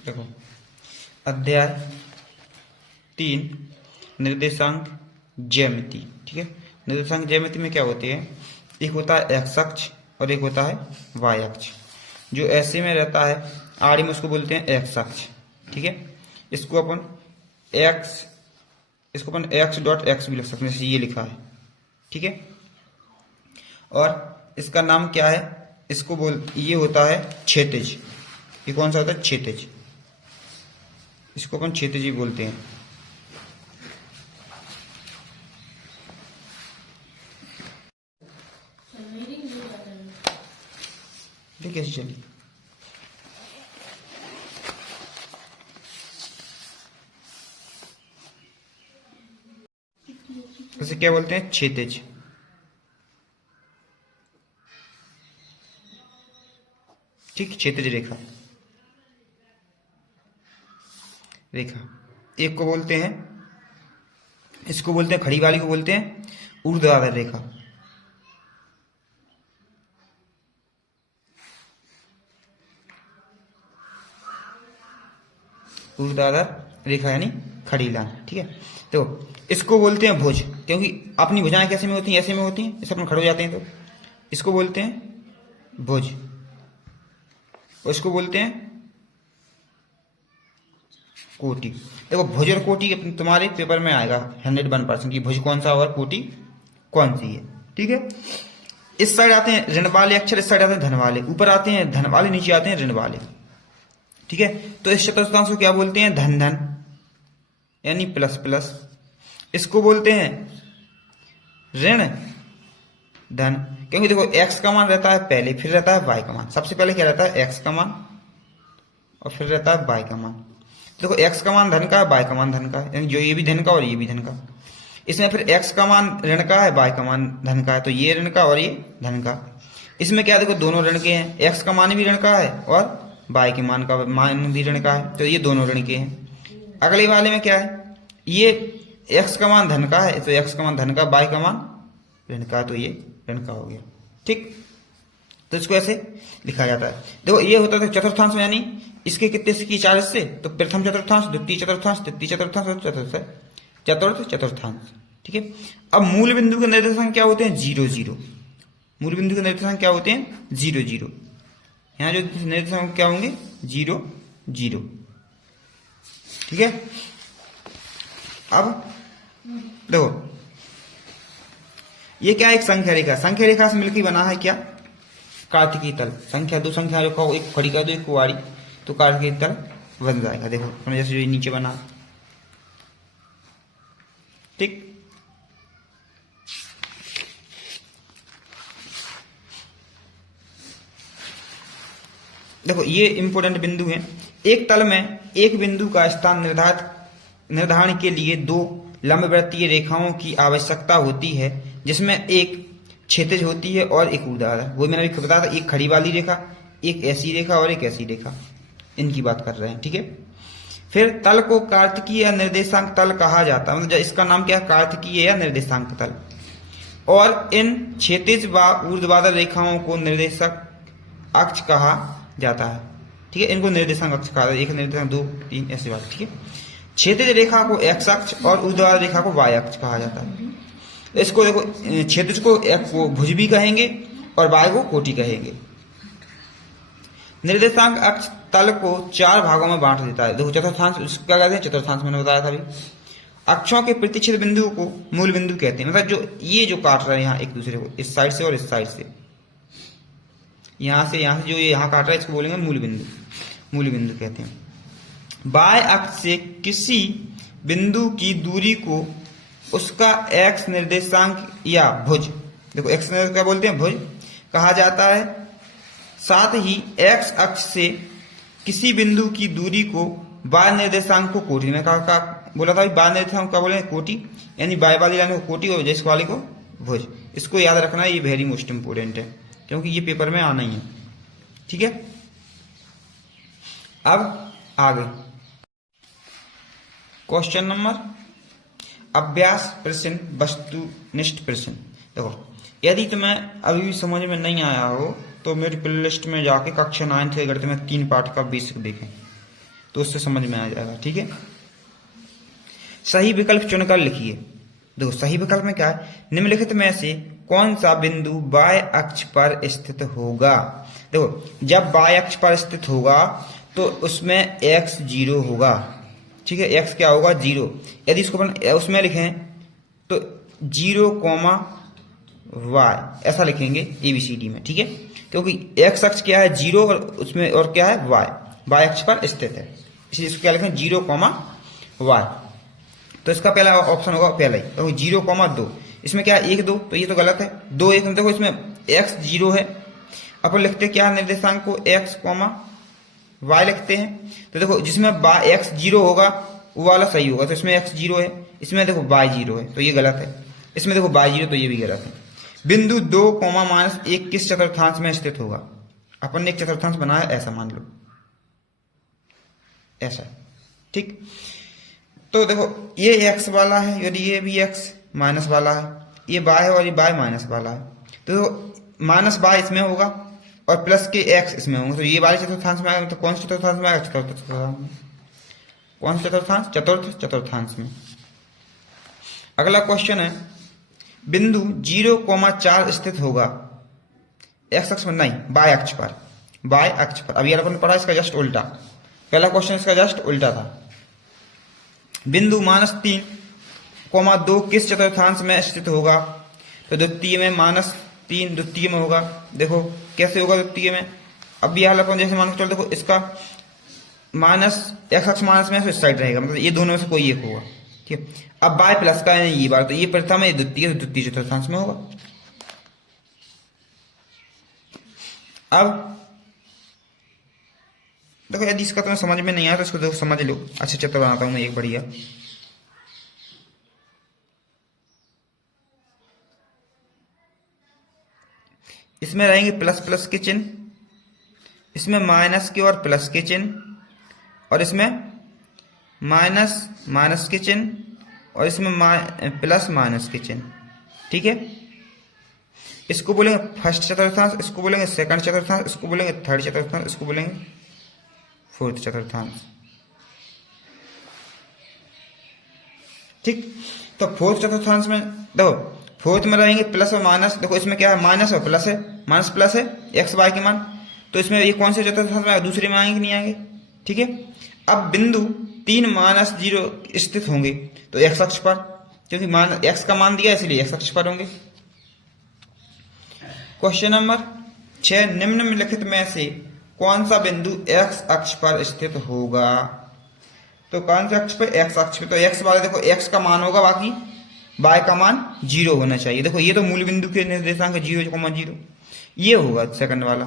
देखो, अध्याय 3 निर्देशांक ज्यामिति। ठीक है, निर्देशांक ज्यामिति में क्या होते हैं, एक होता है एक्स अक्ष और एक होता है वाई अक्ष। जो ऐसे में रहता है आड़ी में उसको बोलते हैं एक्स अक्ष। ठीक है, इसको अपन एक्स डॉट एक्स भी लिख सकते हैं, जैसे ये लिखा है। ठीक है, और इसका नाम क्या है, ये होता है क्षैतिज। ये कौन सा होता है, क्षैतिज। इसको अपन क्षैतिज ही बोलते हैं। ठीक है, चलिए इसे क्या बोलते हैं, क्षैतिज। ठीक, क्षैतिज रेखा। एक को बोलते हैं, इसको बोलते हैं, खड़ी वाली को बोलते हैं ऊर्ध्वाधर रेखा। ऊर्ध्वाधर रेखा यानी खड़ी लाइन। ठीक है, तो इसको बोलते हैं भुज, क्योंकि अपनी भुजाएं कैसे में होती हैं, ऐसे में होती हैं, इसे अपन खड़े हो जाते हैं, तो इसको बोलते हैं भुज। और इसको बोलते हैं कोटि। देखो, भुज और कोटि तुम्हारे पेपर में आएगा 101% की भुज कौन सा और कोटि कौन सी है। ठीक है, इस साइड आते हैं ऋण वाले अक्षर, इस साइड आते हैं धन वाले। ऊपर आते हैं धन वाले, नीचे आते हैं ऋण वाले। ठीक है, तो इस चतुर्थांश को क्या बोलते हैं, धन धन यानी प्लस प्लस। इसको बोलते हैं ऋण धन, क्योंकि देखो एक्स का मान रहता है पहले, फिर रहता है वाई का मान। सबसे पहले क्या रहता है, एक्स का मान, और फिर रहता है वाई का मान। देखो, एक्स का मान धन का है, वाई का मान धन का है, यानी जो ये भी धन का और ये भी धन का। इसमें फिर एक्स का मान ऋण का है, वाई का मान धन का है, तो ये ऋण का और ये धन का। इसमें क्या, देखो दोनों ऋण के हैं, एक्स का मान भी ऋण का है और वाई के मान भी ऋण का है, तो ये दोनों ऋण के हैं। अगले वाले में क्या है, ये एक्स का मान धन का है, तो एक्स का मान धन का, वाई का मान ऋण का, तो ये ऋण का हो गया। ठीक, तो इसको ऐसे लिखा जाता है। देखो, ये होता था चतुर्थांश में, यानी इसके कितने से की 4 हिस्से, तो प्रथम चतुर्थांश, द्वितीय चतुर्थांश, तृतीय चतुर्थांश और चतुर्थ चतुर्थांश। ठीक है, अब मूल बिंदु के निर्देशांक क्या होते हैं, 0 0। मूल बिंदु के निर्देशांक क्या होते हैं, 0 0। यहाँ जो निर्देशांक क्या होंगे, 0 0। ठीक है, अब देखो, ये क्या है, एक संख्या रेखा। संख्या रेखा से मिलकर बना है क्या, कार्तिकीय तल। संख्या दो संख्या रखो, एक खड़ी कर दो, एक कुंवारी, तो कार्तिकीय तल बन जाएगा। देखो जैसे जो नीचे बना। ठीक, देखो ये इंपोर्टेंट बिंदु है। एक तल में एक बिंदु का स्थान निर्धारण के लिए दो लंबवृत्तीय रेखाओं की आवश्यकता होती है, जिसमें एक क्षैतिज होती है और एक ऊर्ध्वाधर। वो मैंने अभी बताया था, एक खड़ी वाली रेखा, एक ऐसी रेखा और एक ऐसी रेखा, इनकी बात कर रहे हैं। ठीक है, फिर तल को कार्तिकीय या निर्देशांक तल कहा जाता है, मतलब इसका नाम क्या है, कार्तिकीय या निर्देशांक तल। और इन क्षैतिज व ऊर्ध्वाधर रेखाओं को निर्देशक अक्ष कहा जाता है। ठीक है, इनको निर्देशांक अक्ष कहा जाता है, एक निर्देशांक 2 3 ऐसे बात। ठीक है, क्षैतिज रेखा को एक्स अक्ष और ऊर्ध्वाधर रेखा को वाई अक्ष कहा जाता है। इसको देखो, क्षैतिज को भुज भी कहेंगे और वाई को कोटि कहेंगे। निर्देशांक अक्ष तल को 4 भागों में बांट देता है। देखो, चतुर्थांश क्या कहते हैं, चतुर्थांश मैंने बताया था अभी। अक्षों के प्रतिच्छेद बिंदु को मूल बिंदु कहते हैं, मतलब जो ये जो काट रहे हैं यहाँ एक दूसरे को, इस साइड से और इस साइड से, यहाँ से जो ये यहाँ काट रहा है, इसको बोलेंगे मूल बिंदु। मूल बिंदु कहते हैं। बाएं अक्ष से किसी बिंदु की दूरी को उसका एक्स निर्देशांक या भुज, देखो एक्स निर्देशांक क्या बोलते हैं, भुज कहा जाता है। साथ ही एक्स अक्ष से किसी बिंदु की दूरी को बाय निर्देशांक को कोटि में कहा बोला था। बाय निर्देशांक क्या बोले, कोटि, यानी बाय वाली लाइन को कोटि और जैस वाली को भुज। इसको याद रखना, ये वेरी मोस्ट इंपोर्टेंट है, क्योंकि ये पेपर में आना ही है। ठीक है, अब आगे क्वेश्चन नंबर अभ्यास प्रश्न, वस्तुनिष्ठ प्रश्न। देखो, यदि तुम्हें अभी भी समझ में नहीं आया हो तो मेरी प्ले लिस्ट में जाके कक्षा 9th के गणित में 3 पाठ का बेसिक देखें। तो उससे समझ में आ जाएगा। ठीक है, सही विकल्प चुनकर लिखिए। देखो सही विकल्प में क्या है, निम्नलिखित में से कौन सा बिंदु बाय अक्ष पर स्थित होगा। देखो जब बाय अक्ष पर स्थित होगा तो उसमें x 0 होगा। ठीक है, x क्या होगा 0। यदि इसको अपन उसमें लिखें तो 0, y ऐसा लिखेंगे ABCD में। ठीक है, क्योंकि x अक्ष क्या है 0 और उसमें और क्या है y अक्ष पर स्थित है, इसलिए इसको क्या लिखें 0, y। तो इसका पहला ऑप्शन होगा पहला ही, तो 0, 2। इसमें क्या है 1, 2, तो ये तो गलत है। 2, 1 देखो इसमें x 0 है, अपन लिखते हैं क्या निर्देशांक को x, y लिखते हैं। तो देखो जिसमें x 0 होगा वो वाला सही होगा, तो इसमें x 0 है, इसमें देखो y 0 है, तो ये गलत है। इसमें देखो y 0, तो ये भी गलत है। बिंदु 2, -1 किस चतुर्थांश में स्थित होगा। अपन ने एक चतुर्थांश बनाया, ऐसा मान लो, ऐसा। ठीक, तो देखो ये x वाला है, यदि ये भी x माइनस वाला है, ये y है और ये y माइनस वाला है, तो -y इसमें होगा और प्लस के x इसमें होंगे, तो ये वाले चतुर्थांश में आएगा। तो कौन से चतुर्थांश में आएगा, चतुर्थांश में। कौन सा चतुर्थांश, चतुर्थांश में। अगला क्वेश्चन है, बिंदु 0, 4 स्थित होगा x अक्ष पर नहीं, y अक्ष पर, y अक्ष पर। अभी अपन ने पढ़ा इसका जस्ट उल्टा, पहला क्वेश्चन इसका जस्ट उल्टा था। बिंदु -3, 2 किस चतुर्थांश में स्थित होगा। तो द्वितीय में -3 द्वितीय में होगा। देखो कैसे होगा द्वितीय में, अब यह अपन जैसे मान के चलो, देखो इसका x अक्ष माइनस में इस साइड रहेगा, मतलब ये दोनों में से कोई एक होगा। ठीक है, अब y प्लस का है ये बार, तो ये प्रथम है, द्वितीय चतुर्थांश में होगा। अब देखो यदि इसका तुम्हें समझ में नहीं आया तो इसको देखो समझ लो, अच्छे चित्र बनाता हूं मैं एक बढ़िया। इसमें रहेंगे प्लस प्लस के चिन्ह, इसमें माइनस के और प्लस के चिन्ह, और इसमें माइनस माइनस के चिन्ह, और इसमें प्लस माइनस के चिन्ह। ठीक है, इसको बोलेंगे फर्स्ट चतुर्थांश, इसको बोलेंगे सेकंड चतुर्थांश, इसको बोलेंगे थर्ड चतुर्थांश, इसको बोलेंगे फोर्थ चतुर्थांश। ठीक, तो फोर्थ चतुर्थांश में देखो फोर्थ में रहेंगे प्लस और माइनस। देखो इसमें क्या है, माइनस और प्लस है, माइनस प्लस है x y के मान, तो इसमें ये कौन से चतुर्थांश में दूसरे में आएंगे नहीं आएंगे। ठीक है, अब बिंदु 3, -0 स्थित होंगे तो x अक्ष पर, क्योंकि x का मान दिया इसलिए x अक्ष पर होंगे। क्वेश्चन नंबर 6, निम्नलिखित में से कौन सा बिंदु x अक्ष पर स्थित होगा। तो कौन से अक्ष पे, x अक्ष पे। तो x वाले देखो x का मान होगा, बाकी y का मान 0 होना चाहिए। देखो ये तो मूल बिंदु के निर्देशांक 0, ये होगा सेकंड वाला।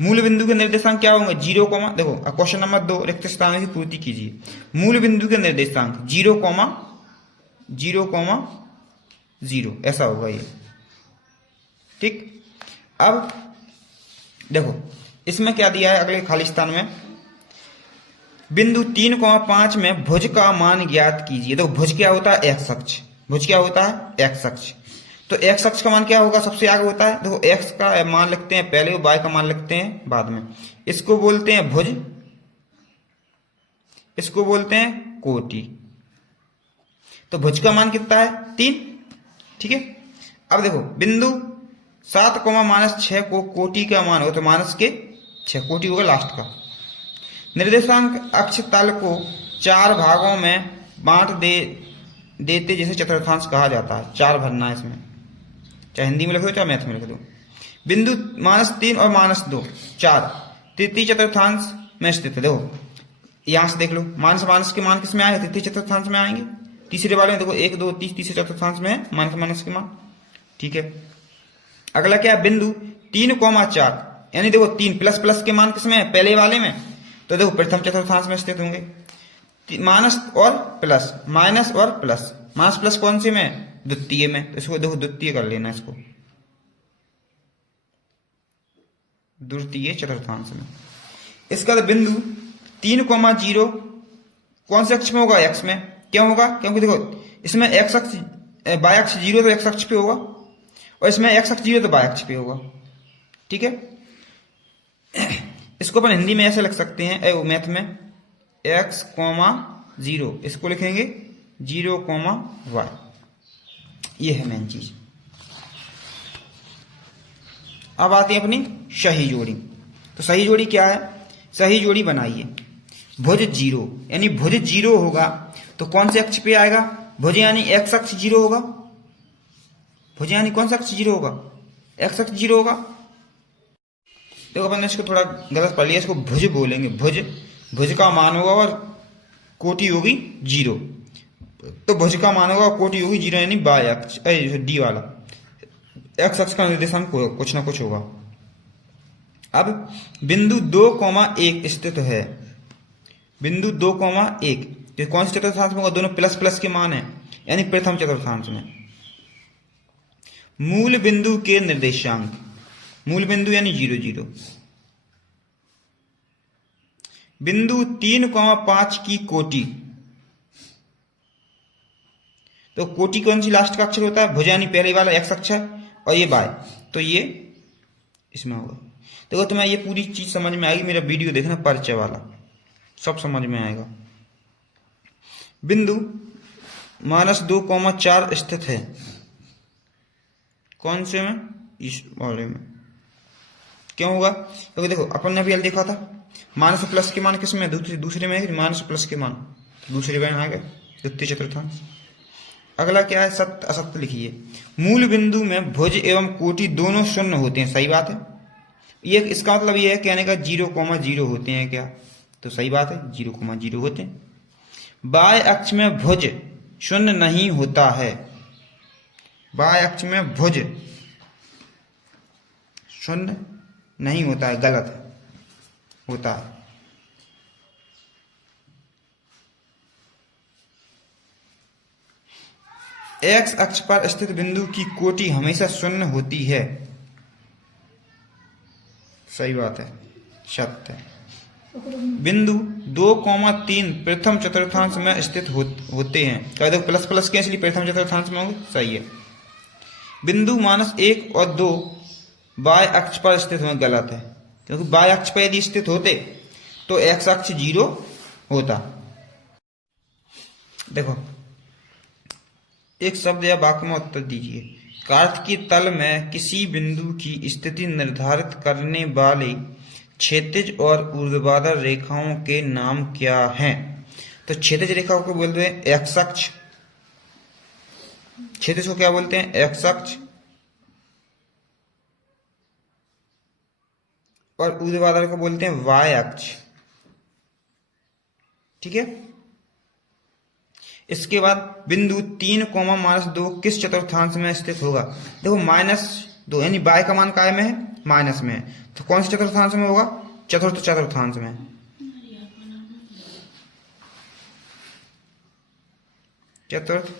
मूल बिंदु के निर्देशांक क्या होंगे 0, देखो क्वेश्चन नंबर 2 रिक्त स्थानों की पूर्ति कीजिए। मूल बिंदु के निर्देशांक 0, ऐसा होगा ये। ठीक, अब देखो इसमें क्या दिया है, अगले खाली स्थान में बिंदु 3, 5 में भुज का मान ज्ञात कीजिए। तो भुज क्या होता है, x अक्ष। भुज क्या होता है, x अक्ष। तो x अक्ष का मान क्या होगा, सबसे आगे होता है। देखो x का मान लिखते हैं पहले, y का मान लिखते हैं बाद में। इसको बोलते हैं भुज, इसको बोलते हैं कोटि। तो भुज का मान कितना है 3। ठीक है, अब देखो बिंदु 7, -6 को कोटि का मान हो, तो -6 कोटि होगा लास्ट का। निर्देशांक अक्ष तल को 4 भागों में बांट देते जिसे चतुर्थांश कहा जाता है। 4 भरना है इसमें, चाहे हिंदी में लिख दो चाहे मैथ में लिख दो। बिंदु -3 और -2, 4 तृतीय चतुर्थांश में स्थित है। देखो यहां से देख लो, माइनस के मान किसमें आएंगे, तृतीय चतुर्थांश में आएंगे। तीसरे वाले में देखो 1, 2, 3 तीसरे चतुर्थांश में है माइनस के मान। ठीक है, अगला क्या है, बिंदु 3, 4, यानी देखो 3 प्लस के मान किसमें है, पहले वाले में। तो देखो प्रथम चतुर्थांश में स्थित होंगे। माइनस और प्लस, माइनस प्लस कौन से में, द्वितीय में। तो इसको देखो द्वितीय कर लेना, इसको द्वितीय चतुर्थांश में। इसका बिंदु 3, 0 कौन से अक्ष में होगा, x में। क्यों होगा, क्योंकि देखो इसमें x अक्ष y अक्ष 0 तो x अक्ष पे होगा, और इसमें x अक्ष 0 तो y अक्ष पे होगा। ठीक है, इसको अपन हिंदी में ऐसे लिख सकते हैं मैथ में, एक्स कॉमा 0, इसको लिखेंगे 0 कॉमा वाई। ये है मेन चीज। अब आती है अपनी सही जोड़ी। तो सही जोड़ी क्या है? सही जोड़ी बनाइए। भुज 0 यानी भुज 0 होगा तो कौन से अक्ष पे आएगा? भुज यानी एक्स अक्ष 0 होगा। भुज यानी कौन सा अक्ष 0 होगा? एक्स अक्ष 0 होगा। देखो अपन ने इसको थोड़ा गलत पढ़ लिया, इसको भुज बोलेंगे। भुज, भुज का मान होगा और कोटि होगी 0। तो भुज का मान होगा और कोटि होगी 0 यानी बाय अक्ष, डी वाला एक्स अक्ष का निर्देशांक कुछ ना कुछ होगा। अब बिंदु 2,1 स्थित है। बिंदु 2,1 तो कौन से चतुर्थांश में होगा? दोनों प्लस प्लस के मान है यानी प्रथम चतुर्थांश में। मूल बिंदु के निर्देशांक, मूल बिंदु यानी 0 0। बिंदु 3,5 की कोटि, तो कोटि कौन सी लास्ट का अक्षर होता है? भुज यानी पहले वाला एक्स अक्षर और ये बाय, तो ये इसमें होगा। देखो तुम्हें ये पूरी चीज समझ में आएगी, मेरा वीडियो देखना परिचय वाला, सब समझ में आएगा। बिंदु -2,4 स्थित है। कौन से में? इस वाले में। क्यों होगा? क्योंकि देखो अपन ने अभी देखा था माइनस प्लस के मान किसमें? दूसरे में है माइनस प्लस के मान, दूसरे में आ गए द्वितीय चतुर्थांश। अगला क्या है? सत्य असत्य लिखिए। मूल बिंदु में भुज एवं कोटि दोनों शून्य होते हैं, सही बात है। ये इसका मतलब ये है कहने का 0,0 होते हैं क्या? तो सही बात है, 0,0 होते हैं। बाय अक्ष में भुज शून्य नहीं होता है। बाय अक्ष में भुज शून्य नहीं होता है, गलत है, होता है। एक्स अक्ष पर स्थित बिंदु की कोटि हमेशा शून्य होती है, सही बात है, सत्य है। बिंदु 2,3 प्रथम चतुर्थांश में स्थित होते हैं। क्या देखो प्लस प्लस के इसलिए प्रथम चतुर्थांश में होंगे, सही है। बिंदु -1 और 2 बाय अक्ष पर स्थित होंगे, गलत है, क्योंकि बाय अक्ष पर यदि स्थित होते तो एक्स अक्ष 0 होता। देखो एक शब्द या वाक्य में उत्तर दीजिए। कार्त की तल में किसी बिंदु की स्थिति निर्धारित करने वाले क्षैतिज और ऊर्ध्वाधर रेखाओं के नाम क्या हैं? तो क्षैतिज रेखाओं को बोलते हैं एक्स अक्ष, क्षैतिज को क्या बोलते हैं? एक्स अक्ष, और ऊर्ध्वाधर को बोलते हैं वाई अक्ष, ठीक है। इसके बाद बिंदु 3,-2 किस चतुर्थांश में स्थित होगा? देखो -2 यानी बाय का मान काय में है? माइनस में है, तो कौन से चतुर्थांश में होगा? चतुर्थ चतुर्थांश में। चतुर्थ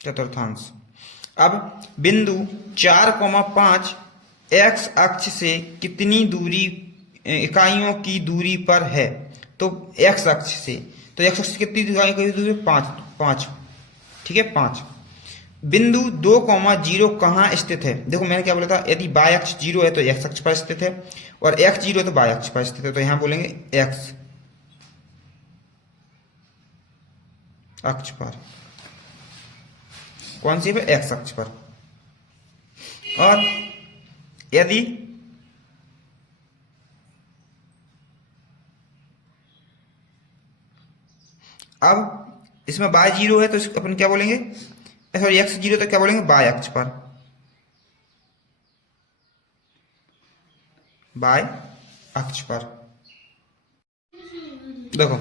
चतुर्थांश। अब बिंदु 4,5 एक्स अक्ष से कितनी दूरी इकाइयों की दूरी पर है? तो एक्स अक्ष से, तो एक्स अक्ष से कितनी इकाइयों की दूरी? 5, ठीक है, 5। बिंदु 2,0 कहाँ स्थित है? देखो मैंने क्या बोला था, यदि बाय अक्ष 0 है तो एक्स अक्ष पर स्थित है, और एक्स 0 है तो बाय अक्ष पर स्थित है, तो यहां बोलेंगे एक्स अक्ष पर। कौन सी पे? एक्स अक्ष पर। और यदि अब इसमें बाय 0 है तो अपन क्या बोलेंगे? सॉरी एक्स 0 तो क्या बोलेंगे? बाय अक्ष पर, बाय अक्ष पर। देखो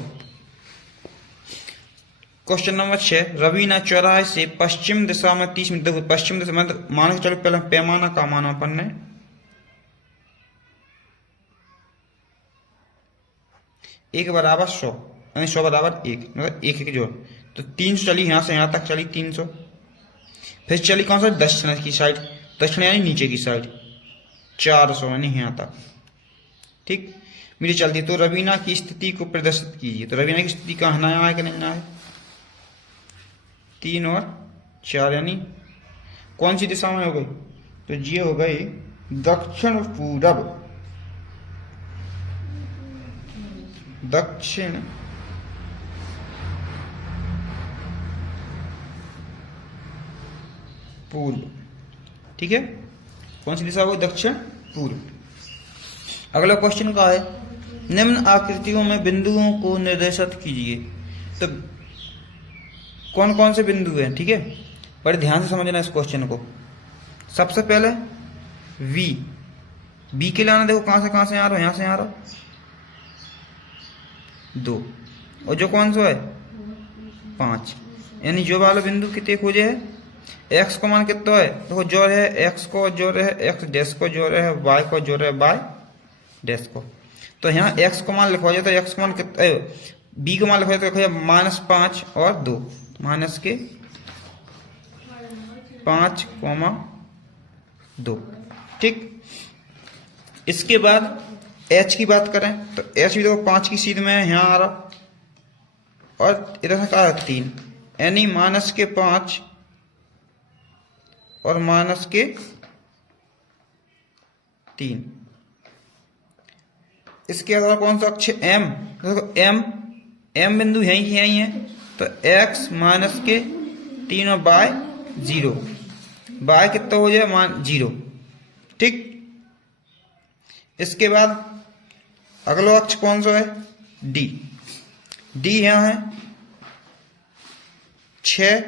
क्वेश्चन नंबर 6, रवीना चौराहे से पश्चिम दिशा में 30 मिनट। देखो पश्चिम दिशा में मान के चलो, पहले पैमाना का माना अपन ने 1 बराबर 100 यानी 100 बराबर 1, मतलब 1 जोड़, तो 300 चली, यहां से यहां तक चली 300। फिर चली कौन सा? दक्षिण की साइड, दक्षिण यानी नीचे की साइड, 400 यानी यहां तक, ठीक। मेरी चलती है, तो रवीना की स्थिति को प्रदर्शित कीजिए। तो रवीना की स्थिति कहाँ ना है कि नहीं ना है? 3 और 4 यानी कौन सी दिशा में हो गई? तो ये हो गई दक्षिण पूरब। दक्षिण पूर्व। ठीक है, कौन सी दिशा होगी? दक्षिण पूर्व। अगला क्वेश्चन का है, निम्न आकृतियों में बिंदुओं को निर्देशित कीजिए। तो कौन कौन से बिंदु हैं? ठीक है, बड़े ध्यान से समझना इस क्वेश्चन को। सबसे पहले वी, बी के लाना, देखो कहां से आ रहा है, यहां से आ रहा, 2, और जो कौन सा है 5, यानी जो वाला बिंदु कितने खोजे है, एक्स को मान कितना है, देखो जो है एक्स को जो है एक्स डैश को जो है वाई को जो है वाई डैश को। तो यहाँ एक्स को मान लिखवा जाए तो एक्स को मान कितना, बी को मान लिखवा जाए तो -5 और 2, माइनस के 5,2। ठीक, इसके बाद एच की बात करें तो एच भी देखो 5 की सीध में है, यहाँ आ रहा, और इधर से क्या है 3, यानी -5 और -3। इसके अलावा कौन सा अक्ष एम, देखो एम बिंदु यही है, तो x -3 और बाय 0, बाय कितना हो जाए 0। ठीक, इसके बाद अगला अक्ष कौन सा है, डी यहाँ है 6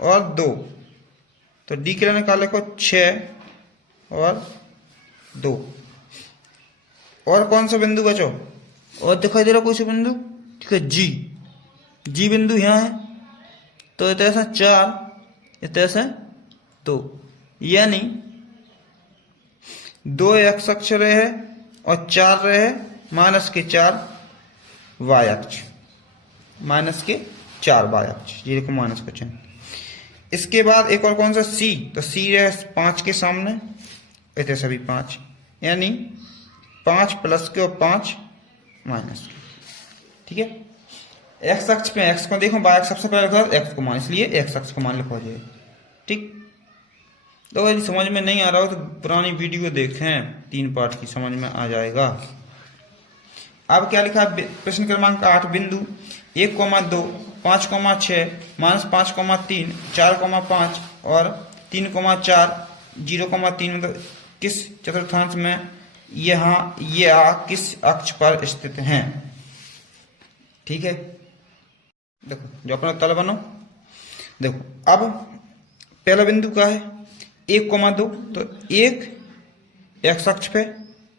और 2, तो डी के लिए निकाले को 6 और 2। और कौन सा बिंदु बचो, और दिखाई दे रहा कोई सा बिंदु? ठीक है, जी बिंदु यहाँ है, तो इतने से 4, इतने से 2, यानी 2 एक्स अक्ष रहे है और 4 रहे है -4 वाई अक्ष, -4 वाई अक्ष, ये देखो माइनस का चिन्ह। इसके बाद एक और कौन सा सी, तो सी है 5 के सामने, इतने सभी 5, यानी 5 प्लस के और 5 माइनस के। ठीक है, एक्स अक्ष पे एक्स को देखो, वाई अक्ष सबसे पहले लिखा एक्स को मान, इसलिए एक्स अक्ष को मान लिखा जाए। ठीक, तो यदि समझ में नहीं आ रहा हो तो पुरानी वीडियो देखें, 3 पार्ट की, समझ में आ जाएगा। अब क्या लिखा है प्रश्न क्रमांक 8, बिंदु 1,2, 5,6, -5,3, 4,5 और 3,4, 0,3 मतलब किस चतुर्थांश में ये किस अक्ष पर स्थित हैं? ठीक है, देखो जो अपना तल बनो, देखो अब पहला बिंदु का है 1,2, तो 1 एक्स अक्ष पे,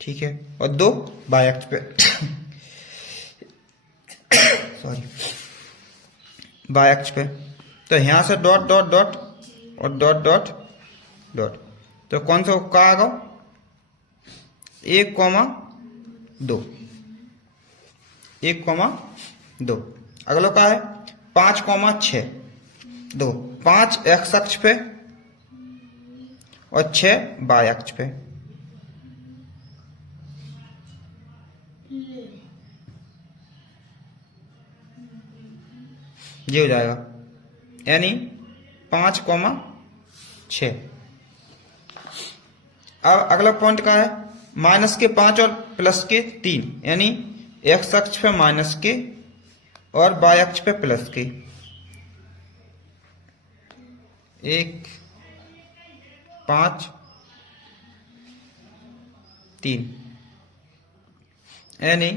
ठीक है, और 2 वाई अक्ष पे सॉरी, वाई अक्ष पे। तो यहां से डॉट डॉट डॉट और डॉट डॉट डॉट, तो कौन सा का आगा 1,2, 1,2। अगला का है 5,6, दो 5 एक्स अक्ष पे और 6 वाई अक्ष पे। ये हो जाएगा, यानी 5,6। अब अगला पॉइंट का है -5 और +3, यानी एक्स अक्ष पे माइनस के और वाई अक्ष पे प्लस के। 1, 5, 3, यानी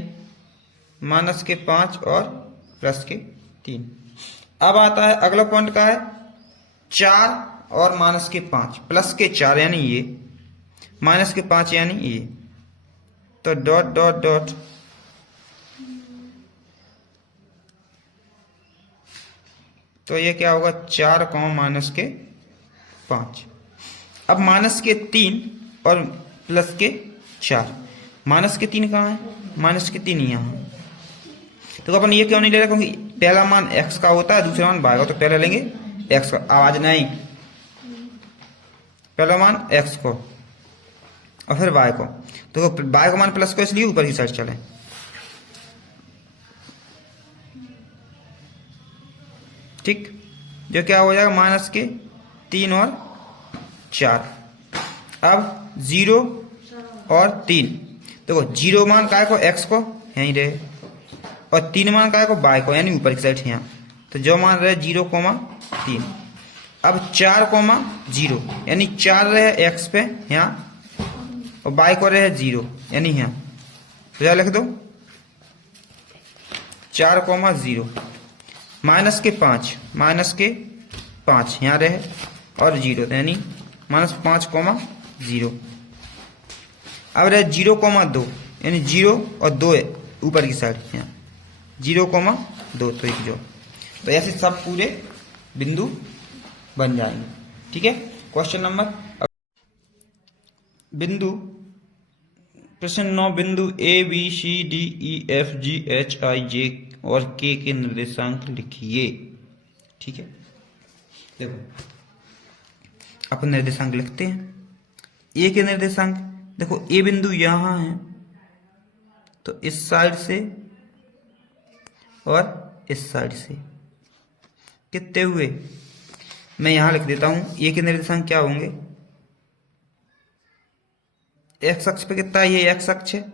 -5 और +3। अब आता है अगला पॉइंट का है 4 और -5, +4 यानी ये, -5 यानी ये, तो डॉट डॉट डॉट तो ये क्या होगा 4, -5। अब -3 और +4, -3 कहाँ है, -3 यहाँ। तो अपन ये क्यों नहीं ले रहे, क्योंकि पहला मान x का होता है, दूसरा मान y का, तो पहले लेंगे x का, आवाज नहीं, पहला मान x को और फिर y को, तो y का मान प्लस को, इसलिए ऊपर की साइड चले। ठीक, जो क्या हो जाएगा -3 और 4। अब 0 और 3, देखो 0 मान काय को, x को, यहीं रहे, और 3 मान का है बाय को, यानी ऊपर की साइड यहाँ, तो जो मान रहे 0,3। अब 4,0 यानी 4 रहे एक्स पे यहाँ, और बाय को रहे 0 यानी यहाँ, तो यहाँ लिख दो 4,0 माइनस के 5 यहाँ रहे और 0, यानी -5,0। अब रहे 0,2 यानी 0 और 2 है ऊपर की साइड यहाँ, 0,2 तो एक जो, तो ऐसे सब पूरे बिंदु बन जाएंगे। ठीक है। क्वेश्चन नंबर बिंदु प्रश्न 9, बिंदु A B C D E F G H I J और K के निर्देशांक लिखिए। ठीक है, देखो अपन निर्देशांक लिखते हैं। A के निर्देशांक देखो, A बिंदु यहां है तो इस साइड से और इस साइड से कितने हुए, मैं यहां लिख देता हूं। A के निर्देशांक क्या होंगे, एक्स अक्ष पे कितना है, ये एक्स अक्ष है,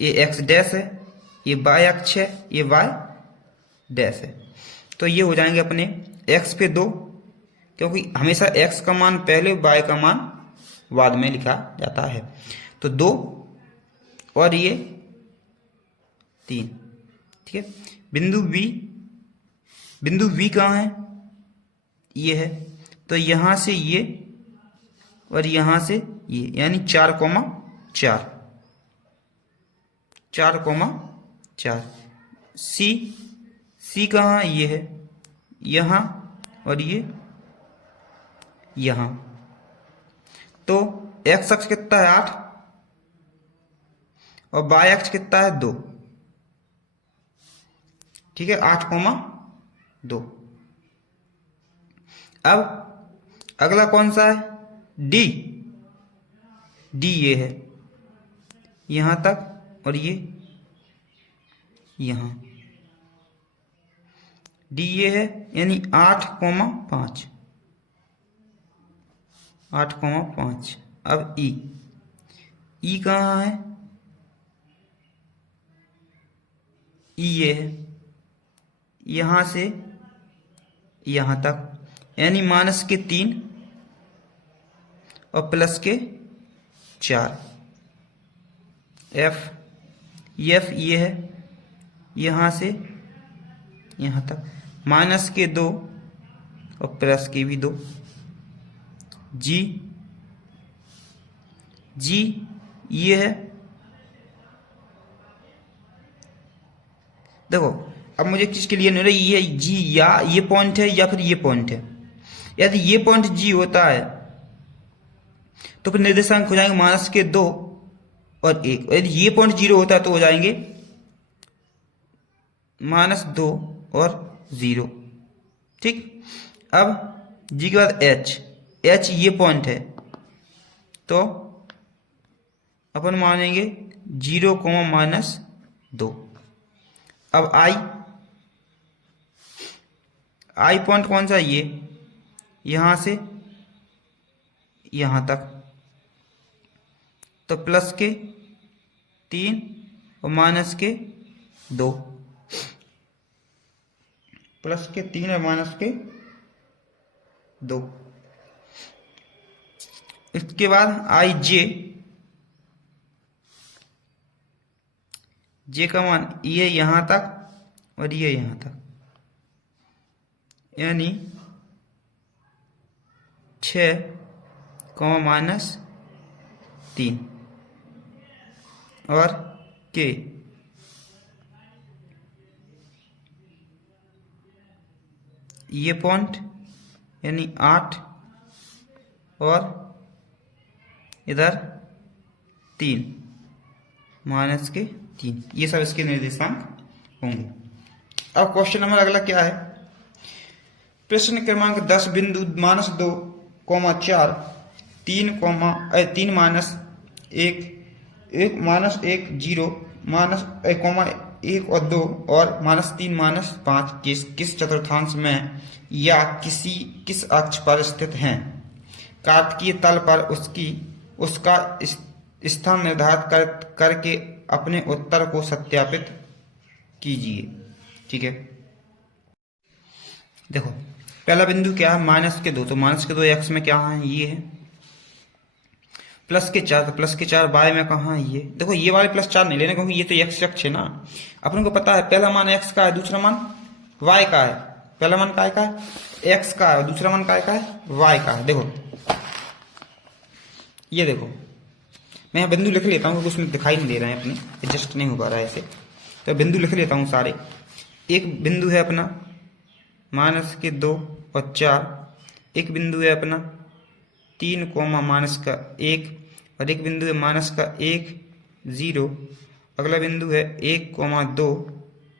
ये एक्स डैश है, ये वाई अक्ष है, ये वाई डैश है। तो ये हो जाएंगे अपने एक्स पे 2, क्योंकि हमेशा एक्स का मान पहले वाई का मान बाद में लिखा जाता है, तो 2 और ये 3। ठीक है। बिंदु बी कहाँ है, ये है, तो यहां से ये और यहां से ये, यानी 4,4। सी कहाँ, ये है यहां और ये यहां, तो एक्स अक्ष कितना है 8 और वाई अक्ष कितना है 2। ठीक है, 8,2। अब अगला कौन सा है, डी ये है यहां तक और ये यहां, डी ये है, यानी 8,5। अब ई कहाँ है, ई ये है यहां से यहां तक, यानी -3 और +4। एफ ये है यहां से यहां तक, -2 और +2। जी ये है, देखो अब मुझे किस के लिए नहीं रही, ये जी या ये पॉइंट है या फिर ये पॉइंट है। यदि ये पॉइंट जी होता है तो फिर निर्देशांक हो जाएंगे -2 और 1। यदि ये पॉइंट 0 होता है तो हो जाएंगे -2 और 0। ठीक। अब जी के बाद एच ये पॉइंट है, तो अपन मानेंगे 0, -2। अब आई पॉइंट कौन सा है, ये यहां से यहां तक, तो +3 और -2, +3 और -2। इसके बाद आई जे का मान ये यहां तक और ये यहां तक, यानी 6, -3। और के ये पॉइंट यानी 8 और इधर 3 -3, ये सब इसके निर्देशांक होंगे। अब क्वेश्चन नंबर अगला क्या है, प्रश्न क्रमांक 10, बिंदु -2, 4, 3 -1, 0, -1 और 2 और -3, -5 किस चतुर्थांश में या किस अक्ष पर स्थित हैं। कार्तकीय तल पर उसका स्थान निर्धारित करके अपने उत्तर को सत्यापित कीजिए। ठीक है, देखो पहला बिंदु क्या है, -2, तो -2 एक्स में क्या है, ये है। +4, तो +4 वाई में कहाँ है, ये देखो। ये वाले +4 नहीं लेना क्योंकि ये तो एक्स अक्ष है ना। अपन को पता है पहला मान एक्स का है, दूसरा मान वाई का है। पहला मान काय का है, एक्स का है, दूसरा मान काय का है, वाई का है। देखो ये देखो, मैं यहाँ बिंदु लिख लेता हूँ क्योंकि उसमें दिखाई नहीं दे रहे हैं, अपने एडजस्ट नहीं हो पा रहा है ऐसे, तो बिंदु लिख लेता हूँ सारे। एक बिंदु है अपना -2 और 4, एक बिंदु है अपना 3, -1, और एक बिंदु है -1, 0, अगला बिंदु है 1, 2,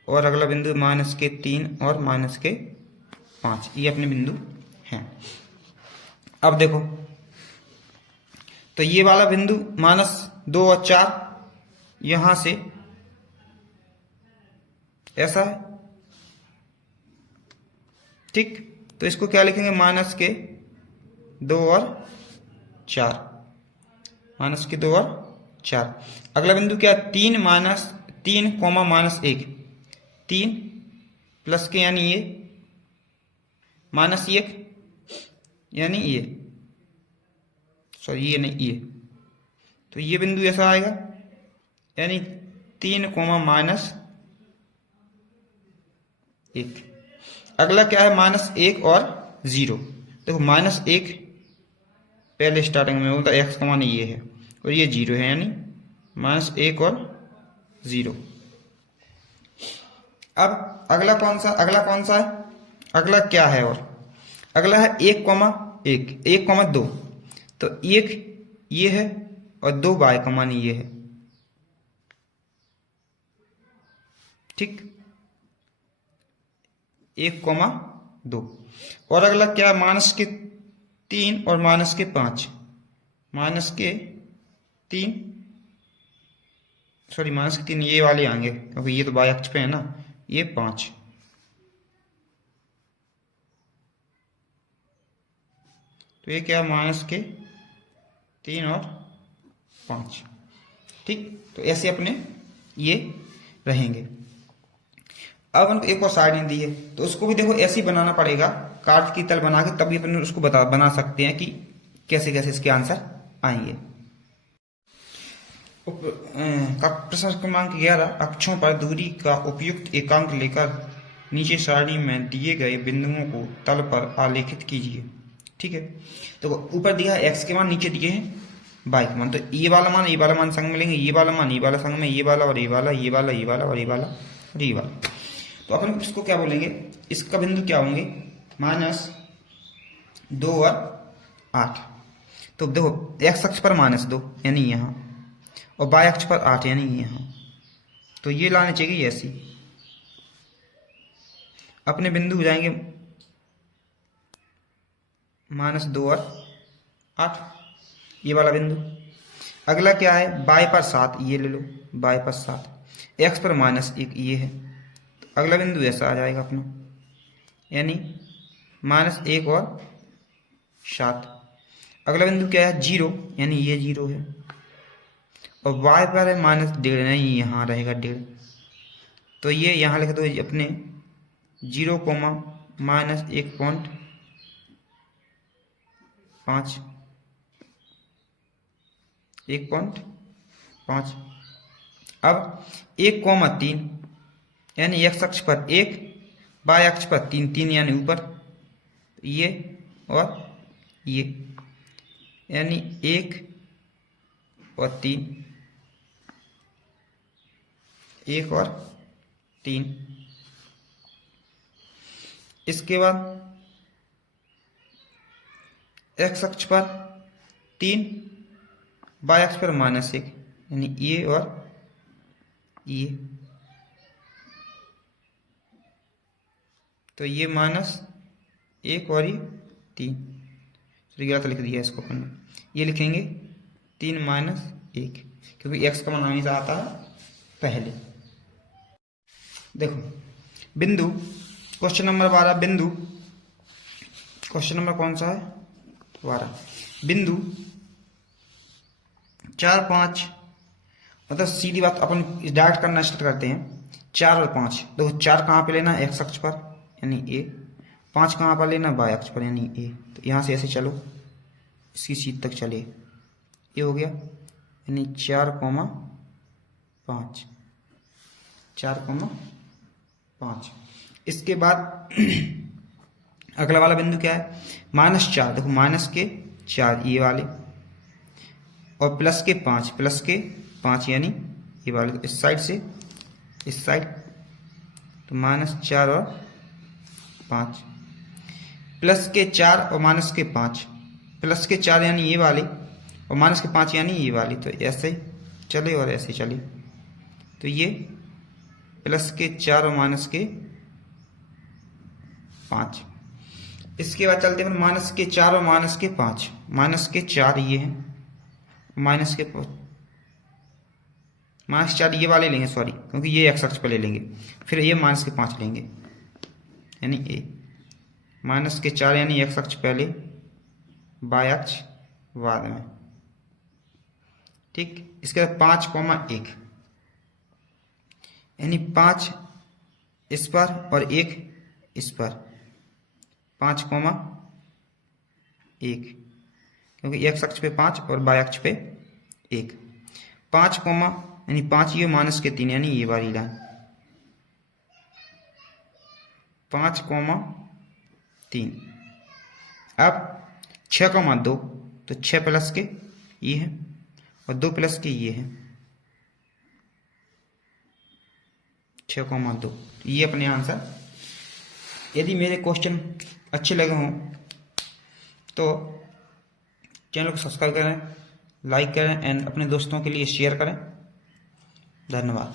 और अगला बिंदु -3 और -5। ये अपने बिंदु हैं। अब देखो, तो ये वाला बिंदु -2 और 4 यहां से ऐसा है, ठीक। तो इसको क्या लिखेंगे, -2 और 4, -2 और 4। अगला बिंदु क्या, 3, -3, -1, 3 प्लस के यानी ये, -1 यानी ये, सॉरी ये नहीं ये, तो ये बिंदु ऐसा आएगा, यानी 3, -1। अगला क्या है, -1 और 0। देखो -1 पहले स्टार्टिंग में होता है, एक्स का मान ये है और ये 0 है, यानी -1 और 0। अब अगला कौन सा है, अगला क्या है, और अगला है 1, 2। तो 1 ये है और 2 वाई का मान ये है, ठीक। 1, 2। और अगला क्या, -3 और -5, -3, सॉरी -3 ये वाले आएंगे क्योंकि ये तो बाई अक्ष पे है ना, ये 5। तो ये क्या, -3 और 5, ठीक। तो ऐसे अपने ये रहेंगे। अब उनको एक और साइड नहीं दी है, तो उसको भी देखो ऐसे ही बनाना पड़ेगा, कार्ड की तल बना के, तभी अपन उसको बना सकते हैं कि कैसे कैसे इसके आंसर आएंगे। प्रश्न क्रमांक 11, अक्षों पर दूरी का उपयुक्त एकांक लेकर नीचे सारणी में दिए गए बिंदुओं को तल पर आलेखित कीजिए। ठीक है, तो ऊपर दिया है एक्स के मान, नीचे दिए हैं वाई के मान। तो ये वाला मान संग मिलेंगे, ये वाला मान ये वाला संग में, ये वाला और ये वाला, ये वाला ये वाला और ये वाला और ये वाला। तो अपन इसको क्या बोलेंगे, इसका बिंदु क्या होंगे, -2 और 8। तो देखो एक्स अक्ष पर -2 यानी यहाँ, और वाई अक्ष पर 8 यानी यहाँ। तो ये लाने चाहिए ऐसी, अपने बिंदु हो जाएंगे -2 और 8, ये वाला बिंदु। अगला क्या है, वाई पर 7, ये ले लो, वाई पर 7, एक्स पर -1 ये है। तो अगला बिंदु ऐसा आ जाएगा अपना, यानी -1 और 7। अगला बिंदु क्या है, 0, यानी ये 0 है, और वाई पर है -1.5, नहीं यहाँ रहेगा 1.5। तो ये यहाँ लिख दो अपने 0, -1.5, 1.5। अब 1, 3 यानी एक्स अक्ष पर 1, वाई अक्ष पर 3 यानी ऊपर ये और ये, यानी 1 और 3, 1 और 3। इसके बाद एक्स अक्ष पर 3, वाई अक्ष पर -1, यानी ये और ये। तो ये -1 और ये 3, गलत लिख दिया इसको अपन ने, ये लिखेंगे 3 -1, क्योंकि एक्स का मान हमेशा आता है पहले। देखो बिंदु, क्वेश्चन नंबर 12, बिंदु, क्वेश्चन नंबर कौन सा है, 12। बिंदु 4, 5, मतलब सीधी बात अपन डायरेक्ट करना स्टार्ट करते हैं। 4 और 5, देखो 4 कहाँ पे लेना, एक्स अक्ष पर यानी ए, 5 कहाँ पर लेना, वाई अक्ष पर यानी ए। तो यहाँ से ऐसे चलो, इसकी सीध तक चले, ये हो गया यानी 4,5, 4,5। इसके बाद अगला वाला बिंदु क्या है, -4, देखो -4 ये वाले, और +5 यानी ये वाले। तो इस साइड से इस साइड, तो -4 और 5, +4 और -5, +4 यानी ये वाले और -5 यानी ये वाली। तो ऐसे चले और ऐसे चले, तो ये +4 और -5। इसके बाद चलते हैं -4 और -5, -4 ये है, -4 ये वाले लेंगे, सॉरी, क्योंकि ये एक्स अक्ष पर ले लेंगे, फिर ये -5 लेंगे यानी ए, -4 यानी एक्स अक्ष पहले, वाई अक्ष बाद में, ठीक। इसके बाद 5,1 यानी 5 इस पर और 1 इस पर, 5,1, क्योंकि एक्स अक्ष पे 5 और वाई अक्ष पे 1, 5 यानी 5 ये -3 यानी ये वाली लाइन, 5,3। अब 6,2, तो 6 प्लस के ये है और 2 प्लस के ये है, 6,2। ये अपने आंसर। यदि मेरे क्वेश्चन अच्छे लगे हों तो चैनल को सब्सक्राइब करें, लाइक करें एंड अपने दोस्तों के लिए शेयर करें। धन्यवाद।